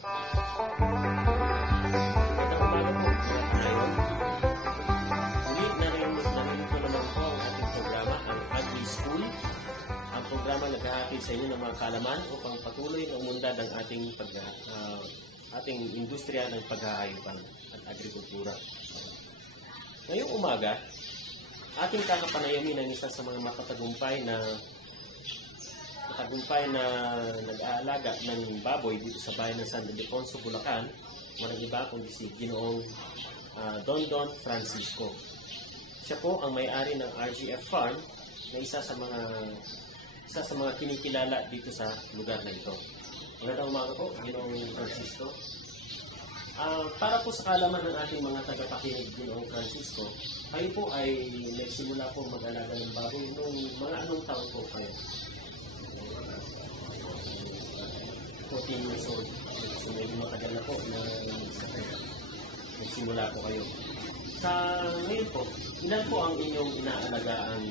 Magandang umaga po, mga Panayon. Muli, narinig ko naman po ang ating programa, ang Agri School. Ang programa naghahatid sa inyo ng mga kaalaman upang patuloy na umundad ang ating industriya ng paghahayupan at agrikultura. Ngayong umaga, ating kakapanayamin ang isa sa mga matatagumpay na nag-aalaga ng baboy dito sa bayan ng San Ildefonso, Bulacan, walang iba kundi si Ginoong Don Francisco. Siya po ang may-ari ng RGF Farm na isa sa mga kinikilala dito sa lugar na ito. Magandang umaga po, Ginoong Francisco. Para po sa kaalaman ng ating mga tagapakinig, Ginoong Francisco, kayo po ay nagsimula po mag-alaga ng baboy noong mga anong taon po kayo? 14 years old. So medyo matagal na po na nagsimula po kayo. Sa ngayon po, ilan po ang inyong inaalagaan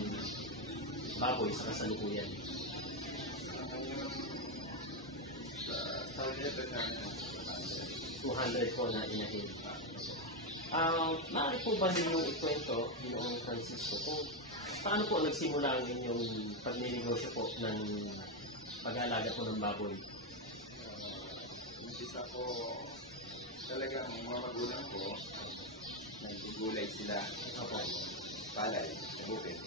baboy sa kasalukuyan? Sa 200 po na inahin. Maaari po ba ninyong ikwento, Ginoong Francisco, kung paano po nagsimula ang inyong pagninegosyo po ng pag-aalaga po ng baboy? Umpisa ko talagang mga magulang ko, nagugulay sila sa palay, sa bukid.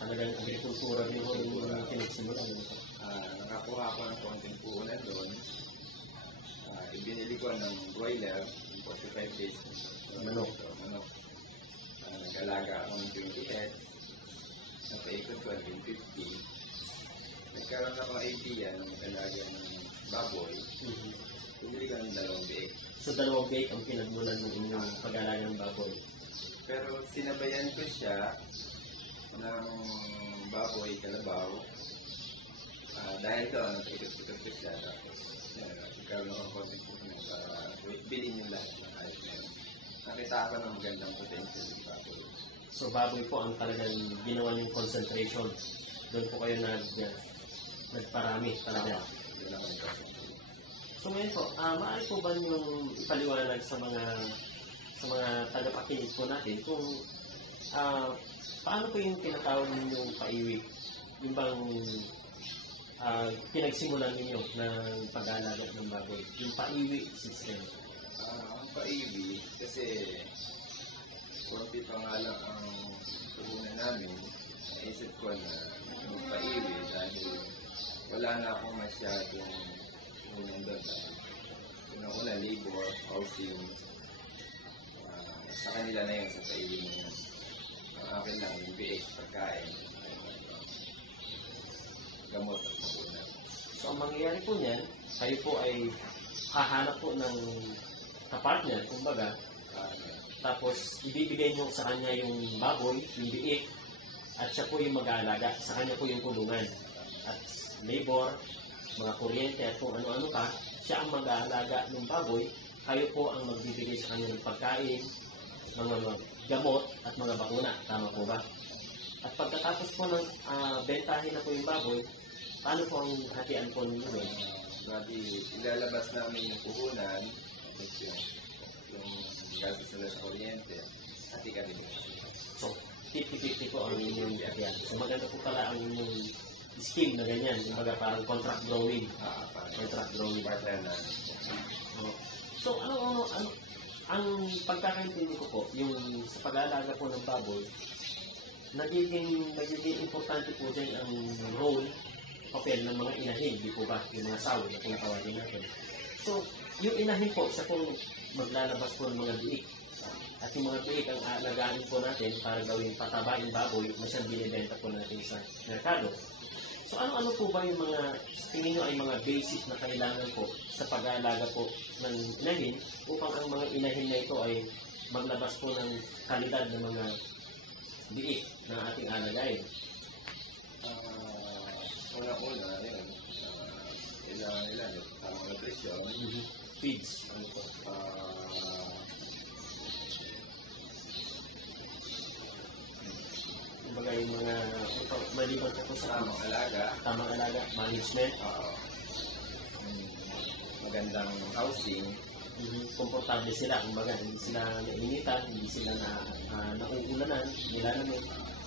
Talagang agrikultura din po yung pinagsimula. Nakakuha ko ng konting puhunan doon. Ibinili ko ng broiler, 45 days. Manok. Nag-alaga ako ng 20 heads. Napaikot ko ng 50. Nagkaroon ako ng idea ng mag-alaga ng baboy. Bumili ka ng 2 bake. So 2 bake ang pinagmulan ng inyong pag-alaga ng baboy? Pero sinabayan ko siya ng baboy kalabaw. Dahil doon, nag-ikot-ikot ko siya. Tapos, nagkaroon ako ng konting puhunan para bilhin yung lahat ng ayos na yun. Nakita ako ng magandang potential ng baboy. So baboy po ang talagang ginawa niyong concentration. Doon po kayo nagparami talaga. Yun ang concentration. So ngayon po, maaari po ba niyong ipaliwanag sa mga tagapakinig po natin kung paano po yung tinatawag ninyong paiwi? Yung bang pinagsimulan ninyo ng pag-aalaga ng baboy? Yung paiwi system. Ang paiwi, kasi konti pa nga lang ang puhunan namin, naisip ko na magpaiwi dahil wala na akong masyadong puhunan doon. Una-una, labor, housing, sa kanila na yun, sa paiwi na yun. Ang akin lang, yung biik, pagkain, gamot at puhunan. So ang mangyayari po niyan, kayo po ay hahanap po ng kapartner, kumbaga, tapos ibibigay nyo sa kanya yung baboy, yung biik, at siya po yung mag-aalaga. Sa kanya po yung kulungan. At labor, mga kuryente at kung ano-ano pa, siya ang mag-aalaga ng baboy, kayo po ang magbibigay sa kanya ng pagkain, mga gamot at mga bakuna. Tama po ba? At pagkatapos po ng bentahin na po yung baboy, paano po ang hatian po ninyo? Ilalabas namin yung puhunan, yung gaso sila sa kuryente, hati ka din. So, 50-50 po ang inyong hatian. So, maganda po pala ang inyong scheme na ganyan, yung mga parang contract growing. Contract growing. Partner na. So, ang pagkakaintindi ko po, yung sa pag-aalaga po ng baboy, nagiging importante po din ang role, papel ng mga inahin, di po ba? Yung mga sawi na tinatawagin natin. So, yung inahin po, sa kung maglalabas po ng mga biik. At yung mga biik ang alagaan po natin para gawing patabain baboy na siyang binibenta po natin sa merkado. So, ano-ano po ba yung mga, tingin nyo ay mga basic na kailangan po sa pag-aalaga po ng inahin upang ang mga inahin na ito ay maglabas po ng kalidad ng mga biik na ating alagayin? Una-una, yun. Ilan, tamang nutrition, Feeds. Kumbaga yung mga maliban po sa tamang alaga, tamang alaga, management. magandang housing, Komportable sila, kumbaga, hindi sila nainitan, hindi sila nauulanan, nilalamig.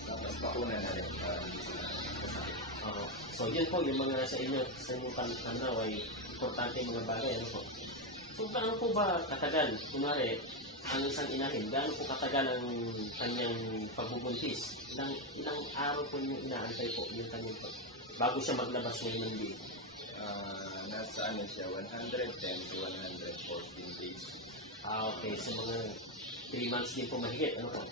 tapos bakuna na rin para hindi sila kasakit. So, yun po, yung mga sa inyong pananaw ay importante yung mga bagay. Ano po? So, gaano po ba katagal? Kunwari, ang isang inahin, gaano po katagal ang kanyang pagbubuntis? Ilang araw po yung inaantay po yung kanyang bago siya maglabas ng hindi? Nasa ano siya, 110 to 114 days. Okay. So, mga 3 months din po mahigit. Ano po?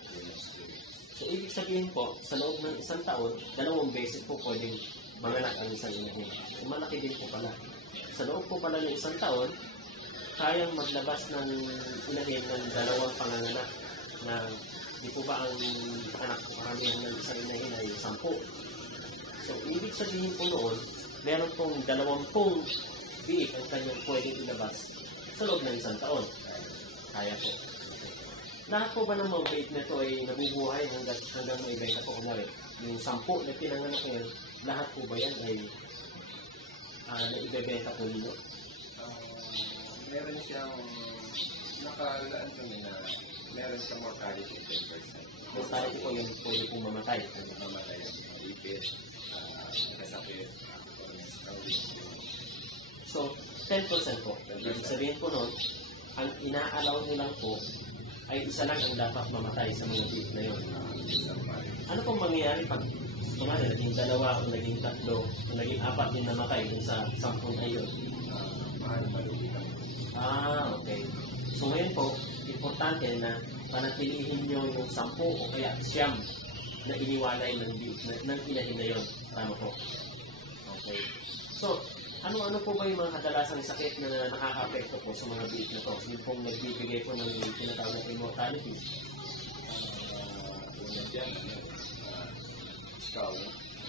So, ibig sabihin po, sa loob ng isang taon, 2 beses po pwedeng manganak ang isang inahin. So, malaki din po pala. Sa loob po pala ng isang taon, kayang maglabas ng inahin ng 2 panganganak na di po ba ang anak maramihan ng isang inahin ay 10. So, ibig sabihin po noon, meron pong 20 biik ang kanyang pwedeng ilabas sa loob ng isang taon. Kaya po. Lahat po ba ng mga biik na ito ay nabubuhay hanggang may benta po kunwari? Yung 10 na pinanganak ngayon, lahat po ba yan ay naibebenta po ninyo? Meron siyang nakalaan ko na meron siyang mortality 10%. Mortality po yung pwede pong mamatay. Mamatay ang ipit, kasakit, So, 10% po. Ibig sabihin po noon, ang ina-allow nilang po ay isa lang ang dapat mamatay sa mga beef na yun. Ano pong mangyayari pag naging 2, o naging 3, o naging 4 din namatay dun sa 10 na yun? Okay. So ngayon po, importante na panatilihin nyo yung 10 o kaya 9 na iniwalay ng inahin na yun. Tama po. Okay. So, ano po ba yung mga kadalasang sakit na nakaka-apekto po sa mga beef na to? Yung pong nagbibigay po ng tinatawag na immortality?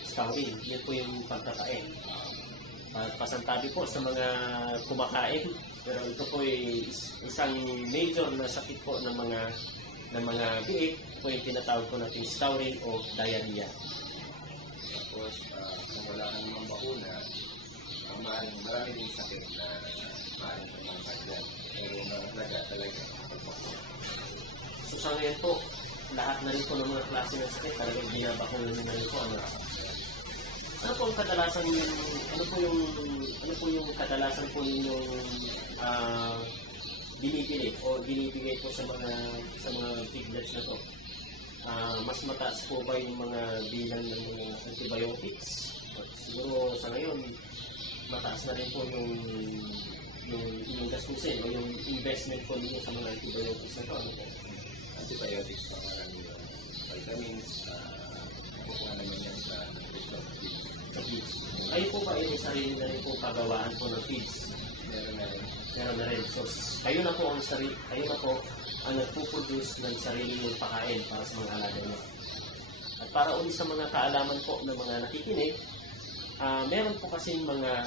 Scouting. Yan po yung pagkakain. Pasantabi po sa mga kumakain. Pero ito po ay isang major na sakit po ng mga biik. Ito yung tinatawag po natin scouting o diarrhea. Tapos, kung wala ka namang bakuna, marami din sakit na maaaring kumangkad yan. Pero mga talaga. So sa ngayon po, lahat na rin po ng mga klase ng sakit talagang binabakulan na rin po. Ano po ang kadalasan ano po yung kadalasan po yung binibili o binibigay po sa mga piglets na to? Mas mataas po ba yung mga bilang ng mga antibiotics? Siguro sa ngayon, mataas na rin po yung gastusin o yung investment po ninyo sa mga antibiotics na to. Ano po? Antibiotics pa marami yung vitamins, kukuha naman yan sa feeds. Kayo po ba yung sarili na rin po pagawaan po ng feeds? Meron na rin. So, kayo na po ang nagpo-produce ng sarili yung pakain para sa mga alaga nyo. At para ulit sa mga kaalaman po ng mga nakikinig, meron po kasi mga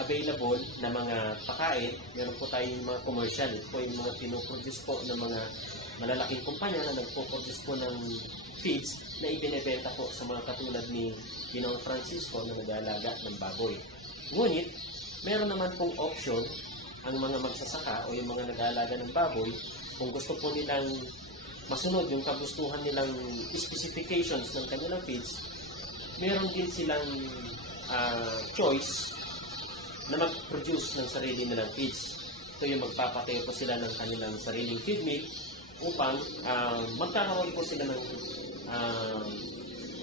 available na mga pakain. Meron po tayong mga commercial po yung mga pinoproduce po ng mga malalaking kumpanya na nagpo-produce po ng feeds na ibinebenta po sa mga katulad ni Ginoong Francisco na nag-aalaga ng baboy. Ngunit, meron naman pong option ang mga magsasaka o yung mga nag-aalaga ng baboy kung gusto po nilang masunod yung kagustuhan nilang specifications ng kanilang feeds, meron din silang choice na mag-produce ng sarili nilang feeds. Ito yung magpapatayo po sila ng kanilang sariling feed mill upang magkakaroon po sila ng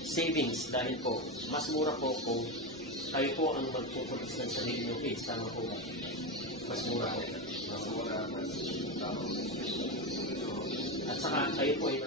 savings dahil po mas mura po kung kayo po ang magpuproduce ng sarili ng feeds. Tama po ba? Mas mura po. At saka kayo po ay